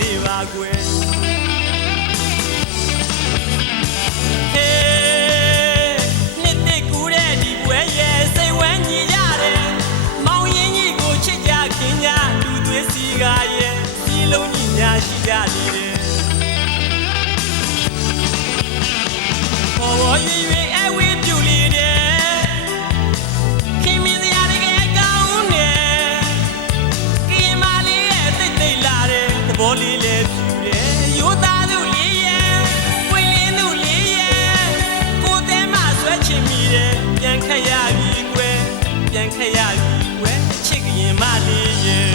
လေးပါကွယ်ဟေးနှစ်သိကူတဲ့ဒီပွဲရဲ့စိတ်ဝမ်းညီရတယ်မောင်ရင်ကြီးကိုချစ်ကြခင်ကြလူသွေးစီကရဲ့စီလုံးညီညာရှိကြနေတယ်ဘောဘောရွေရွေအဝေးပြူလီတယ်ခင်မင်းစရာတကယ်ကောင်းတယ်ကင်မလေးရဲ့တိတ်တိတ်လာတယ်သဘောလေးလည်းပြူတယ်ရိုးသားသူလေးရဲ့ပွင့်လင်းသူလေးရဲ့ကိုယ်တဲမှဆွဲချင်မိတယ်ပြန်ခက်ရပြီကွယ်ပြန်ခက်ရပြီကွယ်ချစ်ကရင်မလေးရဲ့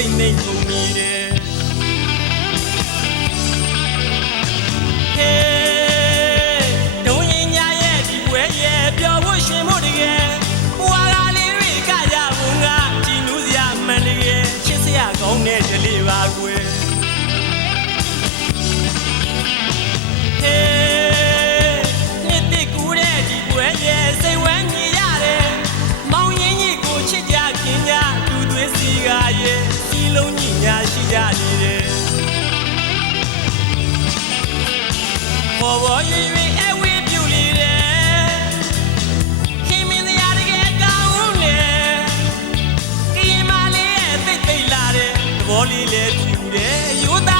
သိမ့်သိမ့်ကုန်နေတယ်ဟေးဒုံရင်ညာရဲ့ဒီပွဲရဲ့ပျော်ဖို့ရှင်ဖို့တကယ်ဘွာလာလေးတွေကကြဖို့ငါကြည်နူးစရာမှန်တကယ်ချစ်စရာကောင်းတဲ့ဒလေးပါကွယ်ဟေးနှစ်သိကူတဲ့ဒီပွဲရဲ့စိတ်ဝမ်းညီရတယ်မောင်ရင်ကြီးကိုချစ်ကြခင်ကြလူသွေးစီကရဲ့လုံးညီညာရှိကြနေတယ်ဘောဘောရွေရွေအဝေးပြူလီတယ်ခင်မင်းတရားတကယ်ကောင်းတယ်ကရင်မလေးရဲ့တိတ်တိတ်လာတယ်သဘောလေးလည်းပြူတယ်ရိုးသား